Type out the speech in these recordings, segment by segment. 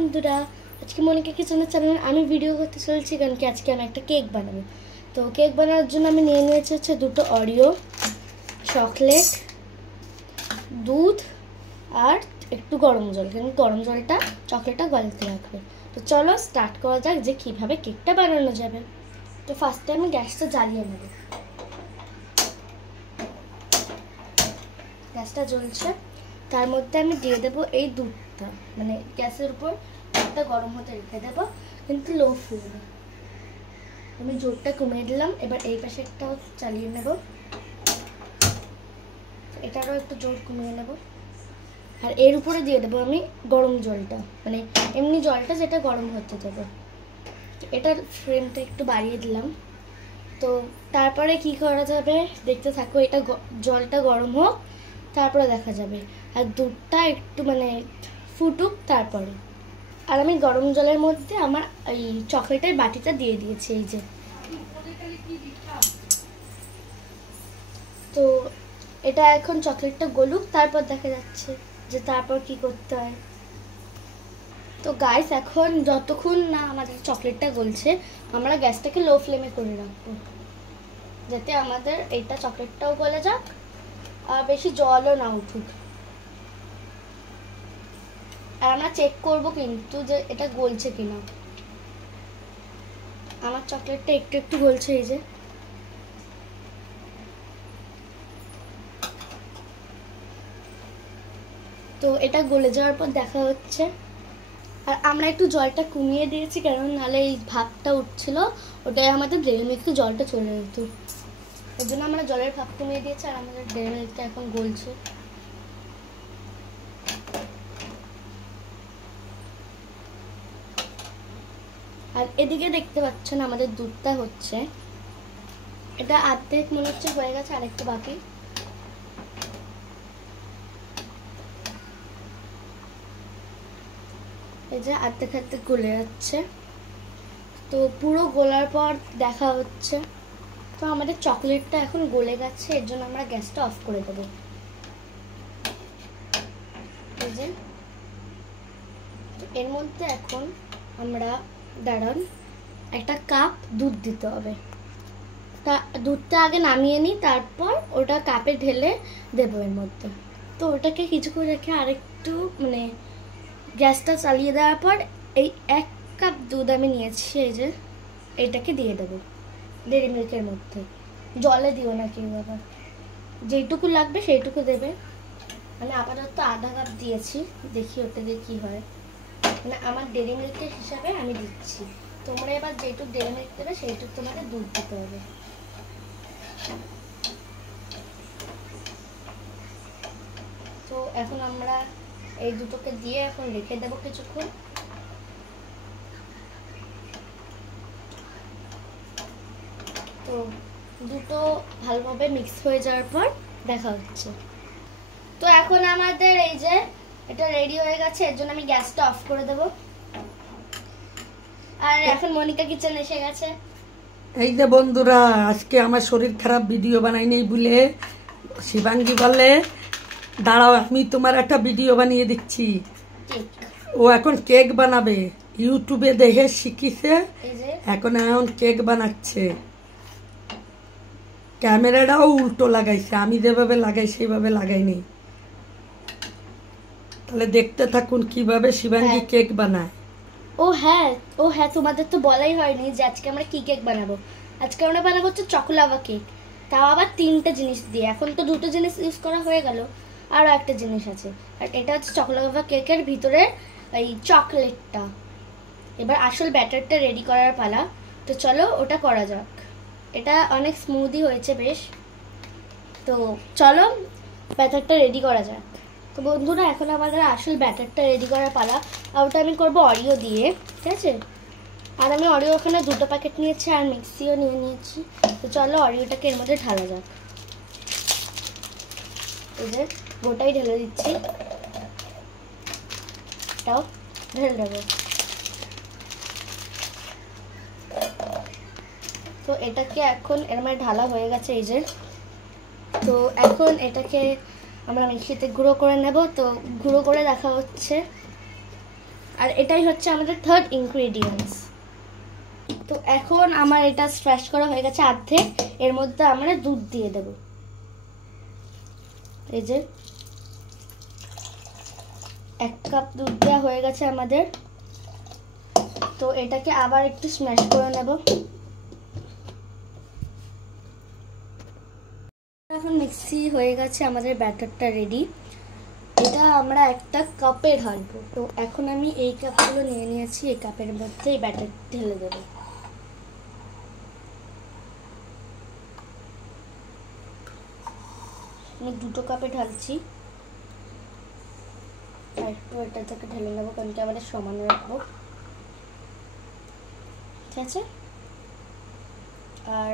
বন্ধুরা, আজকে মনিকা কিচেনের চ্যানেলে আমি ভিডিও করতে চলেছি কারণ কি আজকে আমি একটা কেক বানাবো। তো কেক বানানোর জন্য আমি নিয়ে নিয়েছি হচ্ছে দুটো অরিও, চকলেট, দুধ আর একটু গরম জল, কিন্তু গরম জলটা চকলেটটা গলাতে রাখবে। তো চলো স্টার্ট করা যাক যে কীভাবে কেকটা বানানো যাবে। তো ফার্স্টে আমি গ্যাসটা জ্বালিয়ে নেব। গ্যাসটা জ্বলছে, তার মধ্যে আমি দিয়ে দেবো এই দুধটা, মানে গ্যাসের উপর দুধটা গরম হতে রেখে দেবো, কিন্তু লো ফ্লেমে। আমি জোরটা কমিয়ে দিলাম। এবার এই পাশে একটাও চালিয়ে নেব, এটারও একটু জোর কমিয়ে নেব। আর এর উপরে দিয়ে দেবো আমি গরম জলটা, মানে এমনি জলটা যেটা গরম হতে দেবো। এটার ফ্লেমটা একটু বাড়িয়ে দিলাম। তো তারপরে কি করা যাবে দেখতে থাকো। এটা জলটা গরম হোক, তারপরে দেখা যাবে। আর দুধটা একটু মানে ফুটুক তারপরে। আর আমি গরম জলের মধ্যে আমার এই চকলেটের বাটিটা দিয়ে দিয়েছি, এই যে। তো এটা এখন চকলেটটা গলুক, তারপর দেখা যাচ্ছে যে তারপর কি করতে হয়। তো গাইস, এখন যতক্ষণ না আমাদের চকলেটটা গলছে আমরা গ্যাসটাকে লো ফ্লেমে করে রাখবো, যাতে আমাদের এইটা চকলেটটাও গলে যাক আর বেশি জলও না উঠুক। আর আমরা চেক করব কিন্তু যে এটা গলছে কিনা। আমার চকলেটটা একটু একটু গলছে, এই যে। তো এটা গলে যাওয়ার পর দেখা হচ্ছে। আর আমরা একটু জলটা কমিয়ে দিয়েছি, কারণ নাহলে এই ভাবটা উঠছিল, ওটাই আমাদের ডেরি মিল্কে জলটা চলে যেত। এর জন্য আমরা জলের ভাব কমিয়ে দিয়েছি। আর আমাদের ডেরি মিল্কটা এখন গলছে। আর এদিকে দেখতে পাচ্ছেন আমাদের দুধটা হচ্ছে, এটা অর্ধেক মনে হচ্ছে হয়ে গেছে, আরেকটু বাকি। এই যে অর্ধেক অর্ধেক গলে যাচ্ছে। তো পুরো গলার পর দেখা হচ্ছে। তো আমাদের চকলেটটা এখন গলে গেছে, এর জন্য আমরা গ্যাসটা অফ করে দেবো। এই যে এর মধ্যে এখন আমরা দাঁড়ান একটা কাপ দুধ দিতে হবে। তা দুধটা আগে নামিয়ে নিই, তারপর ওটা কাপে ঢেলে দেবো এর মধ্যে। তো ওটাকে কিছুক্ষণ রেখে আরেকটু মানে গ্যাসটা চালিয়ে দেওয়ার পর এই 1 কাপ দুধ আমি নিয়েছি, এই যে এইটাকে দিয়ে দেবো ডেরি মিল্কের মধ্যে। জলে দিও না কেউ, আবার যেইটুকু লাগবে সেইটুকু দেবে। মানে আপাতত আধা কাপ দিয়েছি, দেখি ওটা দিয়ে কী হয়। মানে আমার ডেরি মিল্কের হিসাবে আমি দিচ্ছি। তোমরা এবার যেটুকু ডেরি মিল্ক দেবে সেইটুকু তোমাদের দুধ দিতে হবে। তো এখন আমরা এই দুটোকে দিয়ে এখন রেখে দেবো কিছুক্ষণ। তো দুটো ভালোভাবে মিক্স হয়ে যাওয়ার পর দেখা হচ্ছে। তো এখন আমাদের এই যে এটা রেডি হয়ে গেছে, এর জন্য আমি গ্যাসটা অফ করে দেব। আর এখন মনিকা কিচেন এসে গেছে। এই যে বন্ধুরা, আজকে আমার শরীর খারাপ, ভিডিও বানাই নেই বলে শিবাঙ্গী বলে দাঁড়াও আমি তোমার একটা ভিডিও বানিয়ে দিচ্ছি। ও এখন কেক বানাবে, ইউটিউবে দেখে শিখিছে, এখন কেক বানাচ্ছে। ক্যামেরাটাও উল্টো লাগাইছে, আমি যেভাবে লাগাই সেইভাবে লাগাইনি। তাহলে দেখতে থাকুন কিভাবে শিবাঙ্গী কেক বানায়। ও হ্যাঁ, তোমাদের তো বলাই হয়নি যে আজকে আমরা কি কেক বানাবো। আজকে আমরা বানাবো হচ্ছে চকোলাভা কেক, তাও আবার 3টে জিনিস দিয়ে। এখন তো 2টো জিনিস ইউজ করা হয়ে গেল, আরও একটা জিনিস আছে। আর এটা হচ্ছে চকোলাভা কেকের ভিতরে এই চকলেটটা। এবার আসল ব্যাটারটা রেডি করার পালা। তো চলো ওটা করা যাক। এটা অনেক স্মুদি হয়েছে বেশ। তো চলো ব্যাটারটা রেডি করা যাক। তো বন্ধুরা, এখন আমাদের আসল ব্যাটারটা রেডি করার পালা। আর ওটা আমি করবো অরিও দিয়ে, ঠিক আছে। আর আমি অরিও ওখানে 2টো প্যাকেট নিয়েছি আর মিক্সিও নিয়ে নিয়েছি। তো চলো অরিওটাকে এর মধ্যে ঢালা যাক। এই যে গোটাই ঢেলে দিচ্ছি, এটাও ঢেলে দেবো। তো এটাকে এখন এর মধ্যে ঢালা হয়ে গেছে, এই যে। তো এখন এটাকে আমরা মিক্সিতে গুঁড়ো করে নেব। তো গুঁড়ো করে দেখা হচ্ছে। আর এটাই হচ্ছে আমাদের থার্ড ইনগ্রেডিয়েন্টস। তো এখন আমার এটা স্ম্যাশ করা হয়ে গেছে অর্ধেক। এর মধ্যে আমরা দুধ দিয়ে দেব। এই যে 1 কাপ দুধ দেওয়া হয়ে গেছে আমাদের। তো এটাকে আবার একটু স্ম্যাশ করে নেব। এখন মিক্সি হয়ে গেছে, আমাদের ব্যাটারটা রেডি। এটা আমরা একটা কাপে ঢালবো। তো এখন আমি এই কাপগুলো নিয়ে নিয়েছি, এই কাপের মধ্যে এই ব্যাটার ঢেলে দেবো। আমি 2 কাপে ঢালছি, আর একটু এটা থেকে ঢেলে নেবো, কারণ কি আমাদের সমান রাখবো। ঠিক আছে, আর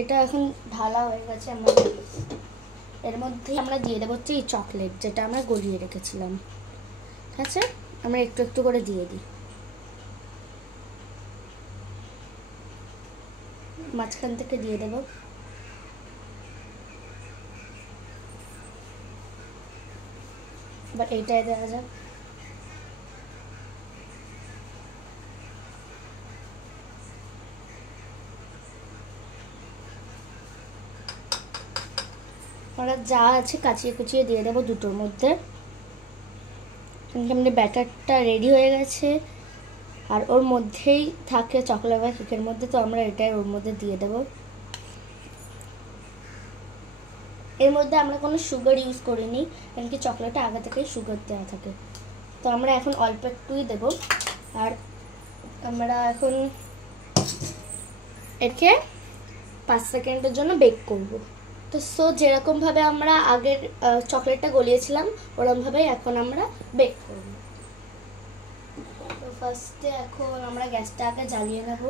এটা এখন ঢালা হয়ে গেছে আমাদের। এর মধ্যে আমরা দিয়ে দেবো হচ্ছে এই চকলেট, যেটা আমরা গলিয়ে রেখেছিলাম। ঠিক আছে, আমরা একটু একটু করে দিয়ে দিই। মাঝখান থেকে দিয়ে দেবো। এবার এইটাই দেওয়া যাক। আমরা যা আছে কাচিয়ে কুচিয়ে দিয়ে দেবো দুটোর মধ্যে। আমাদের ব্যাটারটা রেডি হয়ে গেছে, আর ওর মধ্যেই থাকে চকলেট বা কেকের মধ্যে। তো আমরা এটাই ওর মধ্যে দিয়ে দেবো। এর মধ্যে আমরা কোনো সুগার ইউজ করিনি, কারণ কি চকলেটে আগে থেকেই সুগার দেওয়া থাকে। তো আমরা এখন অল্প একটুই দেব। আর আমরা এখন একে 5 সেকেন্ডের জন্য বেক করব। তো যেরকমভাবে আমরা আগের চকলেটটা গলিয়েছিলাম, ওরকমভাবেই এখন আমরা বেক করব। তো ফার্স্টে এখন আমরা গ্যাসটা আগে জ্বালিয়ে নেব।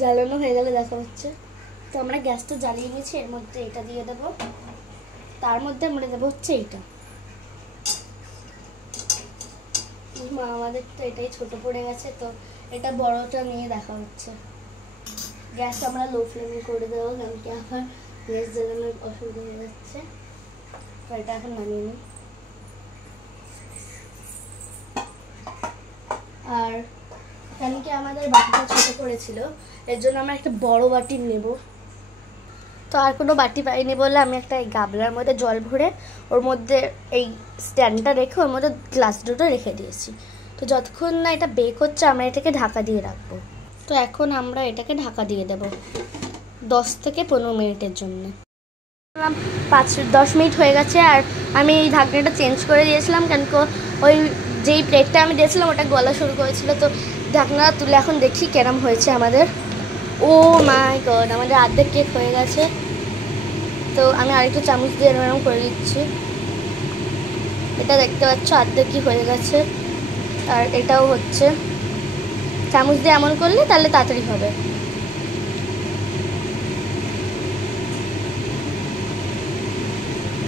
জ্বালানো হয়ে গেলে দেখা হচ্ছে। তো আমরা গ্যাসটা জ্বালিয়ে নিয়েছি, এর মধ্যে এটা দিয়ে দেব। তার মধ্যে আমরা দেবো হচ্ছে এইটা। আমাদের তো এটাই ছোট পড়ে গেছে, তো এটা বড়টা নিয়ে দেখা হচ্ছে। গ্যাস আমরা লো ফ্লেমে করে দেবো, কারণ কি আবার গ্যাস জ্বালানোর অসুবিধা হয়ে যাচ্ছে। তো এটা এখন নামিয়ে নিই। আর কারণ কি আমাদের বাটিটা ছোট পড়েছিল, এর জন্য আমরা একটা বড় বাটি নেব। তো আর কোনো বাটি পাইনি বলে আমি একটা এই গাবলার মধ্যে জল ভরে ওর মধ্যে এই স্ট্যান্ডটা রেখে ওর মধ্যে গ্লাস দুটো রেখে দিয়েছি। তো যতক্ষণ না এটা বেক হচ্ছে আমরা এটাকে ঢাকা দিয়ে রাখবো। তো এখন আমরা এটাকে ঢাকা দিয়ে দেব 10 থেকে 15 মিনিটের জন্য। 5-10 মিনিট হয়ে গেছে, আর আমি এই ঢাকনাটা চেঞ্জ করে দিয়েছিলাম, কারণ ওই যেই প্লেটটা আমি দিয়েছিলাম ওটা গলা শুরু করেছিল। তো ঢাকনাটা তুলে এখন দেখি কেরম হয়েছে আমাদের। ও মাই গড, আমাদের অর্ধেক কেক হয়ে গেছে। তো আমি আরেকটু চামচ দিয়ে এরকম করে দিচ্ছি। এটা দেখতে পাচ্ছ অর্ধেকই হয়ে গেছে, আর এটাও হচ্ছে। চামচ দিয়ে এমন করলে তাহলে তাড়াতাড়ি হবে।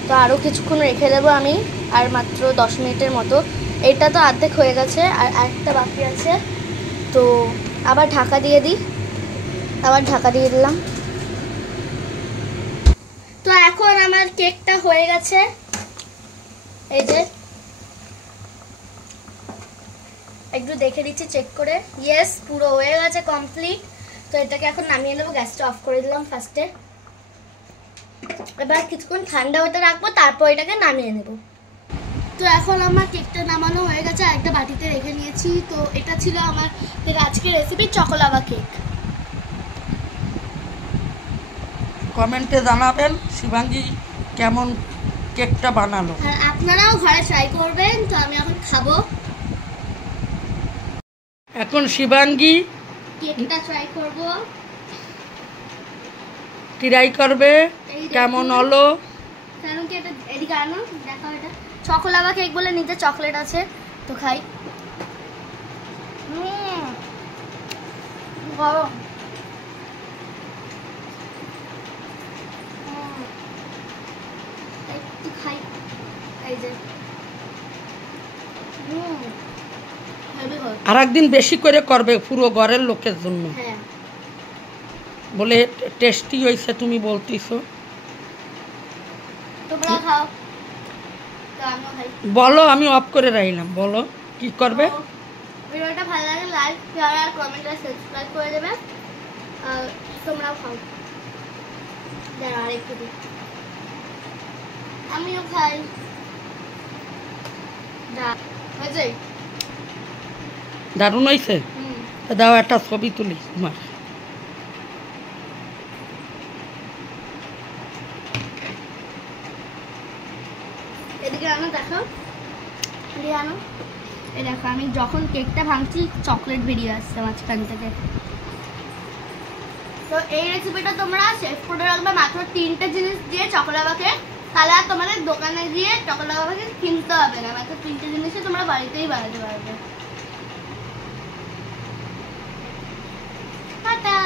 তো আরও কিছুক্ষণ রেখে দেবো আমি, আর মাত্র 10 মিনিটের মতো। এটা তো অর্ধেক হয়ে গেছে, আর একটা বাকি আছে। তো আবার ঢাকা দিয়ে দিই। আবার ঢাকা দিয়ে দিলাম। তো এখন আমার কেকটা হয়ে গেছে। এই যে একটু দেখে দিচ্ছি চেক করে। ইয়েস, পুরো হয়ে গেছে, কমপ্লিট। তো এটাকে এখন নামিয়ে নেবো। গ্যাসটা অফ করে দিলাম ফার্স্টে। এবার কিছুক্ষণ ঠান্ডা হতে রাখবো, তারপর এটাকে নামিয়ে নেব। তো এখন আমার কেকটা নামানো হয়ে গেছে, আর একটা বাটিতে রেখে নিয়েছি। তো এটা ছিল আমার আজকের রেসিপি চকোলাভা কেক। কমেন্টে জানাবেন শিবাঙ্গী কেমন কেকটা বানালো, আর আপনারাও ঘরে ট্রাই করবেন। তো আমি এখন খাবো। এখন শিবাঙ্গী কেকটা ট্রাই করব। ট্রাই করবে কেমন হলো। কারণ কি এটা এদিকে আনো, দেখো এটা চকোলাভা কেক বলে নিচে চকলেট আছে। তো খাই। গরম। একটু খাই। এই যে আর একদিন বেশি করে করবে পুরো ঘরের লোকের জন্য। হ্যাঁ, বলে টেস্টি হয়েছে তুমি বলতেছো। তোমরা খাও। আমিও খাই। বলো, আমি অফ করে রাখলাম, বলো কি করবে। তো ভিডিওটা ভালো লাগে লাইক শেয়ার আর কমেন্ট আর সাবস্ক্রাইব করে দেবে। আর তোমরাও খাও। দাঁড়া আরেকটু দিই, আমিও খাই। হয়েছে? দারুণ হয়েছে। তা দাও একটা ছবি তুলি তোমার। এদিকে আনো, দেখো এদিকে আনো। এই দেখো আমি যখন কেকটা ভাঙছি চকলেট বেরিয়ে আসছে মাঝখান থেকে। তো এই রেসিপিটা তোমরা সেভ করে রাখবে মাত্র 3টে জিনিস দিয়ে চকোলাভা কেক। তাহলে আর তোমাদের দোকানে গিয়ে চকোলাভা কেক কিনতে হবে না, মাত্র 3টে জিনিসে তোমরা বাড়িতেই বানাতে পারবে। টাটা।